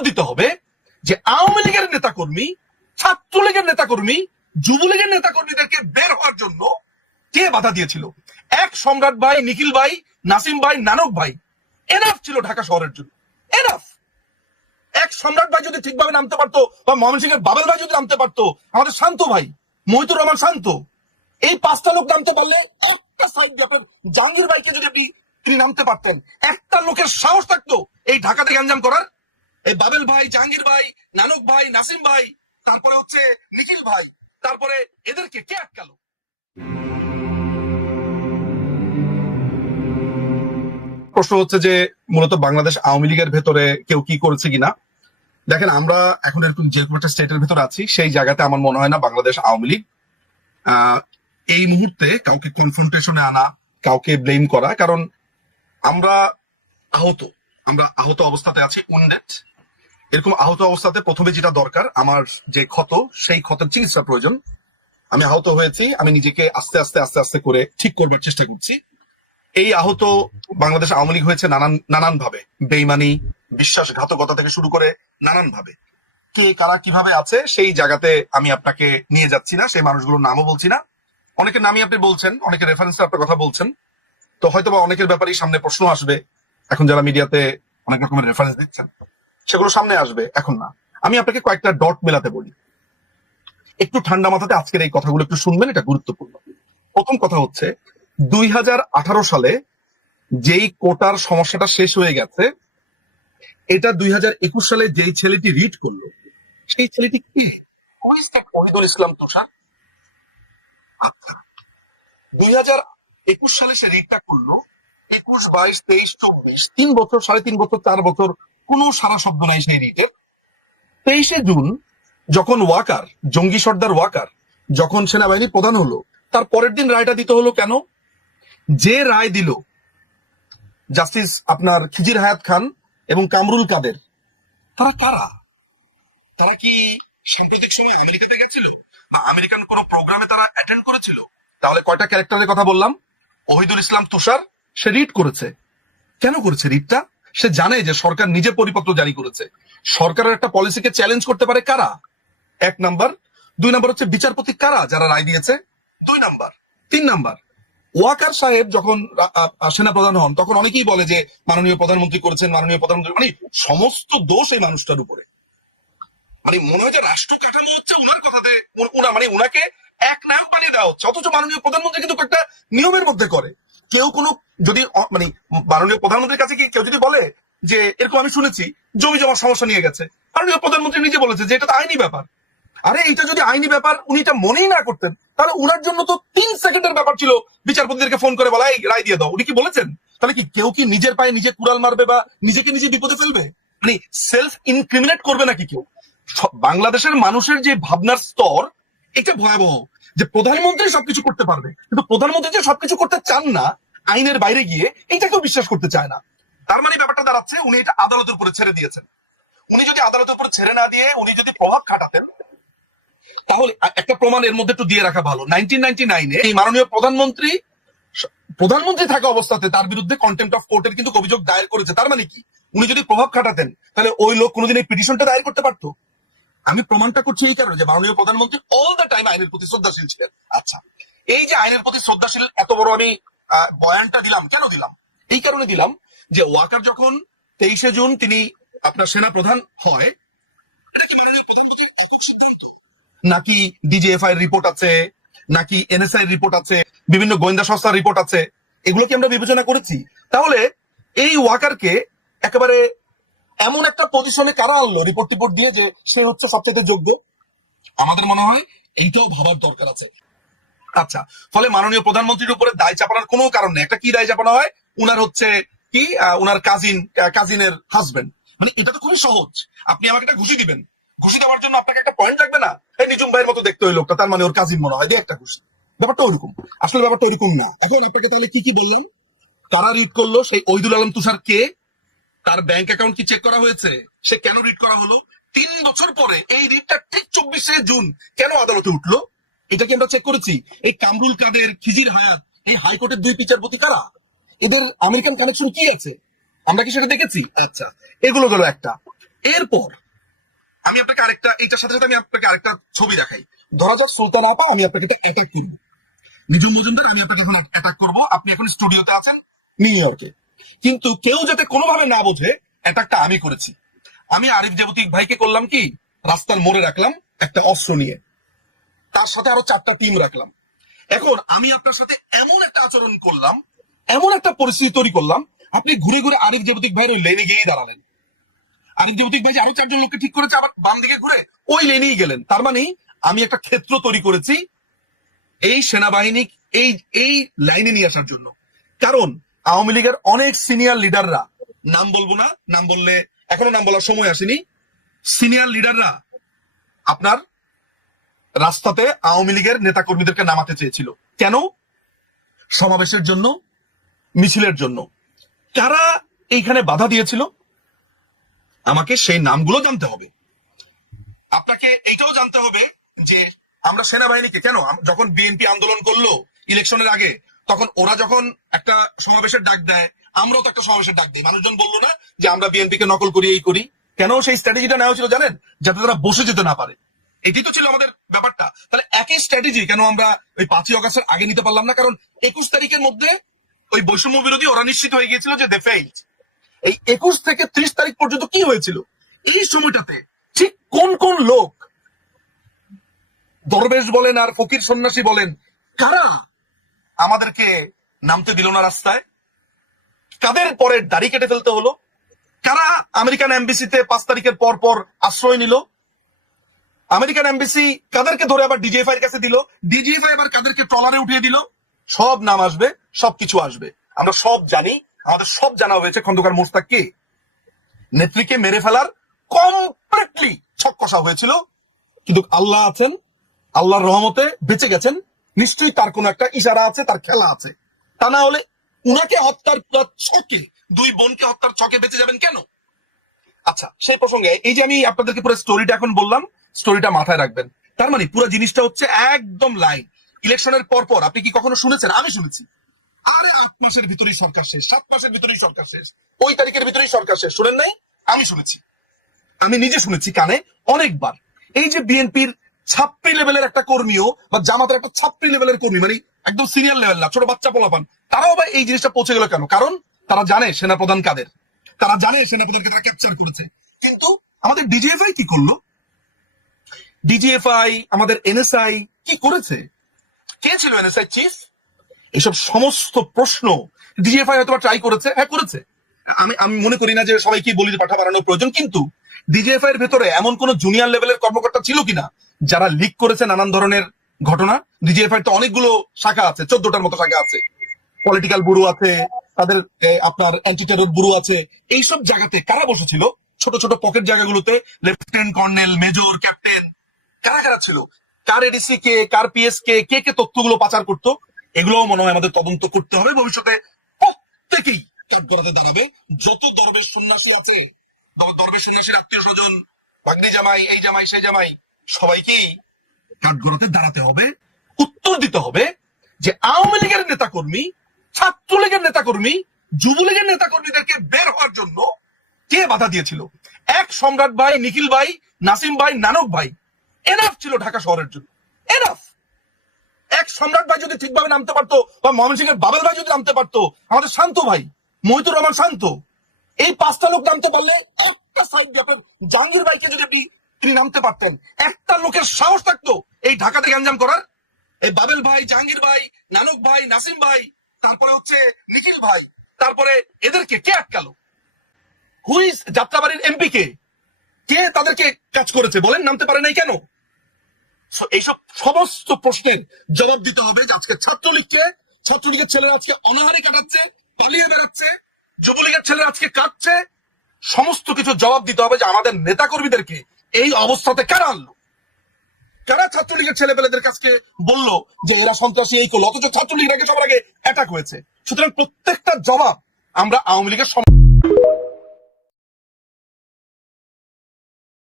উত্তর দিতে হবে যে আওয়ামী লীগের নেতাকর্মী, ছাত্রলীগের নেতাকর্মী, যুবলীগের নেতাকর্মীদেরকে বের হওয়ার জন্য কে বাধা দিয়েছিল? এক সম্রাট ভাই, নিখিল ভাই, নাসিম ভাই, নানক ভাই এনাফ ছিল ঢাকা শহরের জন্য, এনাফ। এক সম্রাট ভাই যদি ঠিকভাবে নামতে পারতো, বা ময়মনসিংহের বাবেল ভাই যদি নামতে পারতো, আমাদের শান্ত ভাই, মহিতুর রহমান শান্ত, এই পাঁচটা লোক নামতে পারলে, একটা সাইড দিয়ে আপনার জাহাঙ্গীর ভাইকে যদি তিনি নামতে পারতেন, একটা লোকের সাহস থাকতো এই ঢাকাতে গ্যাঞ্জাম করার। এই বাবেল ভাই, জাহাঙ্গীর ভাই, নানক ভাই, নাসিম ভাই, তারপরে হচ্ছে নিখিল ভাই, তারপরে এদেরকে কে আটকালো? প্রশ্ন হচ্ছে যে মূলত বাংলাদেশ আওয়ামী লীগের ভেতরে কেউ কি করেছে কিনা। দেখেন, আমরা এখন এরকম যেরকম একটা স্টেটের ভেতরে আছি, সেই জায়গাতে আমার মনে হয় না বাংলাদেশ আওয়ামী লীগ এই মুহূর্তে কাউকে কনফ্রন্টেশনে আনা, কাউকে ব্লেম করা, কারণ আমরা আহত অবস্থাতে আছি, উন্ডেড। এরকম আহত অবস্থাতে প্রথমে যেটা দরকার, আমার যে ক্ষত, সেই ক্ষতের চিকিৎসা প্রয়োজন। আমি আহত হয়েছি, আমি নিজেকে আস্তে আস্তে আস্তে আস্তে করে ঠিক করবার চেষ্টা করছি। এই আহত বাংলাদেশ আওয়ামী লীগ হয়েছে নানান ভাবে, বেইমানি, বিশ্বাসঘাতকতা থেকে শুরু করে নানান ভাবে। কে কারা কিভাবে আছে সেই জায়গাতে আমি আপনাকে নিয়ে যাচ্ছি না, সেই মানুষগুলোর নামও বলছি না। অনেকের নামই আপনি বলছেন, অনেকের রেফারেন্সে আপনার কথা বলছেন, তো হয়তো বা অনেকের ব্যাপারেই সামনে প্রশ্ন আসবে। এখন যারা মিডিয়াতে অনেক রকমের রেফারেন্স দিচ্ছেন, সেগুলো সামনে আসবে, এখন না। আমি আপনাকে কয়েকটা ডট মেলাতে বলি, একটু ঠান্ডা মাথাতে আজকের এই কথাগুলো একটু শুনবেন, এটা গুরুত্বপূর্ণ। প্রথম কথা হচ্ছে, 2018 সালে যেই কোটার সমস্যাটা শেষ হয়ে গেছে, এটা 2021 সালে যেই ছেলেটি রিড করলো, সেই ছেলেটি কি? ওহিদুল ইসলাম তুষার। আচ্ছা, 2021 সালে সে রিডটা করলো, 21, 22, 23, 24, 3 বছর, 3.5 বছর, 4 বছর কোনো সারা শব্দ নাই সেই রিটের। 23শে জুন যখন ওয়াকার, জঙ্গি সর্দার ওয়াকার যখন সেনাবাহিনীর প্রধান হলো, তার পরের দিন রায়টা দিতে হলো কেন? যে রায় দিল জাস্টিস আপনার খিজির হায়াত খান এবং কামরুল কাদের, তারা কারা? তারা কি সাম্প্রতিক সময় আমেরিকাতে গেছিল, বা আমেরিকান কোন প্রোগ্রামে তারা অ্যাটেন্ড করেছিল? তাহলে কয়টা ক্যারেক্টারের কথা বললাম? ওহিদুল ইসলাম তুষার, সে রিড করেছে। কেন করেছে রিডটা? সে জানে যে সরকার নিজে পরিপত্র জারি করেছে। সরকারের একটা পলিসিকে চ্যালেঞ্জ করতে পারে কারা? 1 নাম্বার। 2 নাম্বার হচ্ছে বিচারপতি কারা যারা রায় দিয়েছে, 2 নাম্বার। 3 নাম্বার, ওয়াকার সাহেব যখন সেনাপ্রধান হন, তখন অনেকেই বলে যে মাননীয় প্রধানমন্ত্রী করেছেন, মাননীয় প্রধানমন্ত্রী, মানে সমস্ত দোষ এই মানুষটার উপরে। মানে মনে হয় যে রাষ্ট্র কাঠামো হচ্ছে উনার কথাতে, মানে উনাকে এক নায়ক বানিয়ে দেওয়া হচ্ছে, অথচ মাননীয় প্রধানমন্ত্রী কিন্তু একটা নিয়মের মধ্যে করে। কেউ কোনো যদি মানে মাননীয় প্রধানমন্ত্রীর কাছে কি কেউ যদি বলে যে এরকম আমি শুনেছি জমি জমার সমস্যা নিয়ে গেছে, মাননীয় প্রধানমন্ত্রী নিজে বলেছে যে এটা তো আইনি ব্যাপার। আরে এটা যদি আইনি ব্যাপার উনি এটা মনেই না করতেন, তাহলে উনার জন্য তো 3 সেকেন্ডের ব্যাপার ছিল বিচারপতিদেরকে ফোন করে বলা, এই রায় দিয়ে দাও। উনি কি বলেছেন? তাহলে কি কেউ কি নিজের পায়ে নিজে কুড়াল মারবে বা নিজেকে নিজে বিপদে ফেলবে? মানে সেলফ ইনক্রিমিনেট করবে নাকি কেউ? বাংলাদেশের মানুষের যে ভাবনার স্তর, এটা ভয়াবহ, যে প্রধানমন্ত্রী সবকিছু করতে পারবে, কিন্তু প্রধানমন্ত্রী যে সবকিছু করতে চান না, আইনের বাইরে গিয়ে, এইটা কেউ বিশ্বাস করতে চায় না। তার মানে ব্যাপারটা দাঁড়াচ্ছে উনি এটা আদালতের উপরে ছেড়ে দিয়েছেন। উনি যদি আদালতের উপরে ছেড়ে না দিয়ে উনি যদি প্রভাব খাটাতেন, তাহলে একটা প্রমাণ এর মধ্যে একটু দিয়ে রাখা ভালো। 1999-এ এই মাননীয় প্রধানমন্ত্রী থাকা অবস্থাতে তার বিরুদ্ধে কন্টেম্পট অফ কোর্টের কিন্তু অভিযোগ দায়ের করেছে। তার মানে কি, উনি যদি প্রভাব খাটাতেন, তাহলে ওই লোক কোনোদিন এই পিটিশনটা দায়ের করতে পারতো? আমি প্রমাণটা করছি এই কারণে যে মাননীয় প্রধানমন্ত্রী অল দ্য টাইম আইনের প্রতি শ্রদ্ধাশীল ছিলেন। আচ্ছা, এই যে আইনের প্রতি শ্রদ্ধাশীল এত বড় আমি বয়ানটা দিলাম, কেন দিলাম? এই কারণে দিলাম যে ওয়াকার যখন 23শে জুন তিনি আপনার সেনা প্রধান হয়, নাকি ডিজিএফআই এর রিপোর্ট আছে, নাকি এনএসআই এর রিপোর্ট আছে, বিভিন্ন গোয়েন্দা সংস্থার রিপোর্ট আছে, এগুলো কি আমরা বিবেচনা করেছি? তাহলে এই ওয়াকারকে একেবারে এমন একটা পজিশনে কারা আনলো রিপোর্ট দিয়ে যে সে হচ্ছে সবচেয়ে যোগ্য? আমাদের মনে হয় এইটাও ভাবার দরকার আছে। আচ্ছা, ফলে মাননীয় প্রধানমন্ত্রীর উপরে দায় চাপানোর কোনো কারণ নেই। একটা কি দায় চাপানো হয়? উনার হচ্ছে কি, উনার কাজিনের হাজবেন্ড। মানে এটা তো খুবই সহজ। আপনি আমাকে একটা ঘুষি দিবেন, ঘুষি দেওয়ার জন্য আপনাকে একটা পয়েন্ট লাগবে না? এই নিজুম ভাইয়ের মতো দেখতে ওই লোকটা, তার মানে ওর কাজিন মনে হয়, দিয়ে একটা ঘুষি। ব্যাপারটা ওইরকম। আসলে ব্যাপারটা ওইরকম না। এখন আপনাকে তাহলে কি বললাম, কারা রিড করলো? সেই ওহিদুল আলম তুষার কে? তার ব্যাংক অ্যাকাউন্ট কি চেক করা হয়েছে? সে কেন রিড করা হলো? 3 বছর পরে এই রিডটা ঠিক 24শে জুন কেন আদালতে উঠলো? এটা কি আমরা চেক করেছি? এই কামরুল কাদের, খিজির হায়াত, এই হাইকোর্টের 2 বিচারপতি কারা? এদের আমেরিকান কানেকশন কি আছে? আমরা কি সেটা দেখেছি? আচ্ছা, এগুলো গেল একটা। এরপর আমি আপনাকে আরেকটা, এইটার সাথে সাথে আমি আপনাকে আরেকটা ছবি দেখাই। ধরা যাক সুলতান আপা, আমি আপনাকে একটা অ্যাটাক করবো, নিজম মজুমদার, আমি আপনাকে এখন অ্যাটাক করবো, আপনি এখন স্টুডিওতে আছেন নিউ ইয়র্কে, কিন্তু কেউ যাতে কোনোভাবে না বোঝে অ্যাটাকটা আমি করেছি। আমি আরিফ জেবতিক ভাইকে করলাম কি, রাস্তার মোড়ে রাখলাম একটা অস্ত্র নিয়ে, তার সাথে আরো 4টা টিম রাখলাম। এখন আমি আপনার সাথে এমন একটা আচরণ করলাম, এমন একটা পরিস্থিতি তৈরি করলাম, আপনি ঘুরে ঘুরে আরিফ জেবতিক ভাইয়ের ওই লেনে গিয়েই দাঁড়ালেন। আরিফ জেবতিক ভাই যে আরো 4জন লোককে ঠিক করেছে, আবার বাম দিকে ঘুরে ওই লেনেই গেলেন। তার মানে আমি একটা ক্ষেত্র তৈরি করেছি এই সেনাবাহিনী এই এই লাইনে নিয়ে আসার জন্য। কারণ আওয়ামী লীগের অনেক সিনিয়র লিডাররা, নাম বলবো না, নাম বললে এখনো নাম বলার সময় আসেনি, সিনিয়র লিডাররা আপনার রাস্তাতে আওয়ামী লীগের নেতা কর্মীদেরকে নামাতে চেয়েছিল। কেন? সমাবেশের জন্য, মিছিলের জন্য। কারা এইখানে বাধা দিয়েছিল? আমাকে সেই নামগুলো জানতে হবে। আপনাকে এইটাও জানতে হবে যে আমরা সেনাবাহিনীকে কেন, যখন বিএনপি আন্দোলন করলো ইলেকশনের আগে, তখন ওরা যখন একটা সমাবেশের ডাক দেয়, আমরাও তো একটা সমাবেশের ডাক দিই। মানুষজন বললো না যে আমরা বিএনপি কে নকল করি, এই করি? কেন সেই স্ট্র্যাটেজিটা নেওয়া ছিল জানেন? যাতে তারা বসে যেতে না পারে। এটি তো ছিল আমাদের ব্যাপারটা। তাহলে একই স্ট্র্যাটেজি কেন আমরা ওই 5ই অগাস্টের আগে নিতে পারলাম না? কারণ 21 তারিখের মধ্যে ওই বৈষম্য বিরোধী ওরা নিশ্চিত হয়ে গিয়েছিল যে দে ফেইলড। এই 21 থেকে 30 তারিখ পর্যন্ত কি হয়েছিল? এই সময়টাতে ঠিক কোন কোন লোক, দরবেশ বলেন আর ফকির সন্ন্যাসী বলেন, কারা আমাদেরকে নামতে দিল না রাস্তায়? কাদের পরে দাড়ি কেটে ফেলতে হলো? কারা আমেরিকান এমবিসিতে 5 তারিখের পর পর আশ্রয় নিল? আমেরিকান এমবিসি কাদেরকে ধরে আবার ডিজিএফআই এর কাছে দিল? ডিজিএফআই আবার কাদেরকে ট্রলারে উঠিয়ে দিল? সব নাম আসবে, সবকিছু আসবে, আমরা সব জানি। আমাদের সব জানা হয়েছে খন্দকার মোশতাককে নেত্রীকে মেরে ফেলার কমপ্লিটলি ছক কষা হয়েছিল। কিন্তু আল্লাহ আছেন, আল্লাহর রহমতে বেঁচে গেছেন। নিশ্চয়ই তার কোনো একটা ইশারা আছে, তার খেলা আছে। তা না হলে উনাকে হত্যার ছকে, 2 বোনকে হত্যার ছকে বেঁচে যাবেন কেন? আচ্ছা, সেই প্রসঙ্গে এই যে আমি আপনাদেরকে পুরো স্টোরিটা এখন বললাম, স্টোরিটা মাথায় রাখবেন। তার মানে পুরো জিনিসটা হচ্ছে একদম লাইন। ইলেকশনের পর পর আপনি কি কখনো শুনেছেন? আমি শুনেছি, আরে 8 মাসের ভিতরেই সরকার শেষ, 7 মাসের ভিতরেই সরকার শেষ, ওই তারিখের ভিতরেই সরকার শেষ। শুনেন নাই? আমি শুনেছি, আমি নিজে শুনেছি কানে অনেকবার। এই যে বিএনপির ছাত্রী লেভেলের একটা কর্মীও বা জামাতের একটা ছাত্রী লেভেলের কর্মী, মানে একদম সিনিয়র লেভেল না, ছোট বাচ্চা পোলাপান, তারাও বা এই জিনিসটা পৌঁছে গেল কেন? কারণ তারা জানে সেনাপ্রধান কাদের, তারা জানে সেনাপ্রধানকে তারা ক্যাপচার করেছে। কিন্তু আমাদের ডিজিএফআই কি করলো? ডিজিএফআই, আমাদের এনএসআই কি করেছে? কে ছিল এনএসআই চিফ? এসব সমস্ত প্রশ্ন ডিজিএফআই হয়তো ট্রাই করেছে, হ্যাঁ করেছে। আমি মনে করি না যে সবাইকে বলি পাঠা বাড়ানোর প্রয়োজন, কিন্তু ডিজিএফআই এর ভেতরে এমন কোন জুনিয়র লেভেলের কর্মকর্তা ছিল কিনা যারা লিক করেছে নানান ধরনের ঘটনা? ডিজিএফআই তো অনেকগুলো শাখা আছে, 14টার মতো শাখা আছে, পলিটিক্যাল ব্যুরো আছে, তাদের আপনার অ্যান্টি টেরর ব্যুরো আছে। এইসব জায়গাতে কারা বসেছিল? ছোট ছোট পকেট জায়গাগুলোতে লেফটেন্যান্ট কর্নেল, মেজর, ক্যাপ্টেন, কারা কারা ছিল? কার এডিসি কে, কার পিএস কে, কে কে তথ্যগুলো পাচার করতো? এগুলোও মনে হয় আমাদের তদন্ত করতে হবে। ভবিষ্যতে প্রত্যেকেই কাঠগড়াতে দাঁড়াবে। যত দরবেশ সন্ন্যাসী আছে, দরবেশ সন্ন্যাসীর আত্মীয় স্বজন, ভাগ্নি জামাই, এই জামাই সেই জামাই, সবাইকেই কাঠগড়াতে দাঁড়াতে হবে, উত্তর দিতে হবে যে আওয়ামী লীগের নেতাকর্মী, ছাত্রলীগের নেতাকর্মী, যুবলীগের নেতাকর্মীদেরকে বের হওয়ার জন্য কে বাধা দিয়েছিল? এক সম্রাট ভাই, নিখিল ভাই, নাসিম ভাই, নানক ভাই এনাফ ছিল ঢাকা শহরের জন্য, এনাফ। এক সম্রাট ভাই যদি ঠিকভাবে নামতে পারতো, বা ময়মনসিংহের বাবেল ভাই যদি নামতে পারতো, আমাদের শান্ত ভাই মহিতুর রহমান শান্ত, এই 5টা লোক নামতে পারলে, একটা সাইড আপনার জাহাঙ্গীর ভাইকে যদি আপনি তিনি নামতে পারতেন, একটা লোকের সাহস থাকতো এই ঢাকাতে গ্যাঞ্জাম করার? এই বাবেল ভাই, জাহাঙ্গীর ভাই, নানক ভাই, নাসিম ভাই, তারপরে হচ্ছে নিখিল ভাই, তারপরে এদেরকে কে আটকালো? হুইজ যাত্রাবাড়ির এমপি কে, কে তাদেরকে কাজ করেছে বলেন? নামতে পারে নাই কেন? এইসব সমস্ত প্রশ্নের জবাব দিতে হবে যে আজকে ছাত্রলীগের ছেলেরা আজকে অনাহারে কাটাচ্ছে, পালিয়ে বেড়াচ্ছে, যুবলীগের ছেলেরা আজকে কাটছে। সমস্ত কিছু জবাব দিতে হবে যে আমাদের নেতাকর্মীদেরকে এই অবস্থাতে কারা আনলো, কারা ছাত্রলীগের ছেলেপেলেদের কাছে বললো যে এরা সন্ত্রাসী, এই করলো, অথচ ছাত্রলীগের আগে সবার আগে অ্যাটাক হয়েছে। সুতরাং প্রত্যেকটা জবাব আমরা আওয়ামী লীগের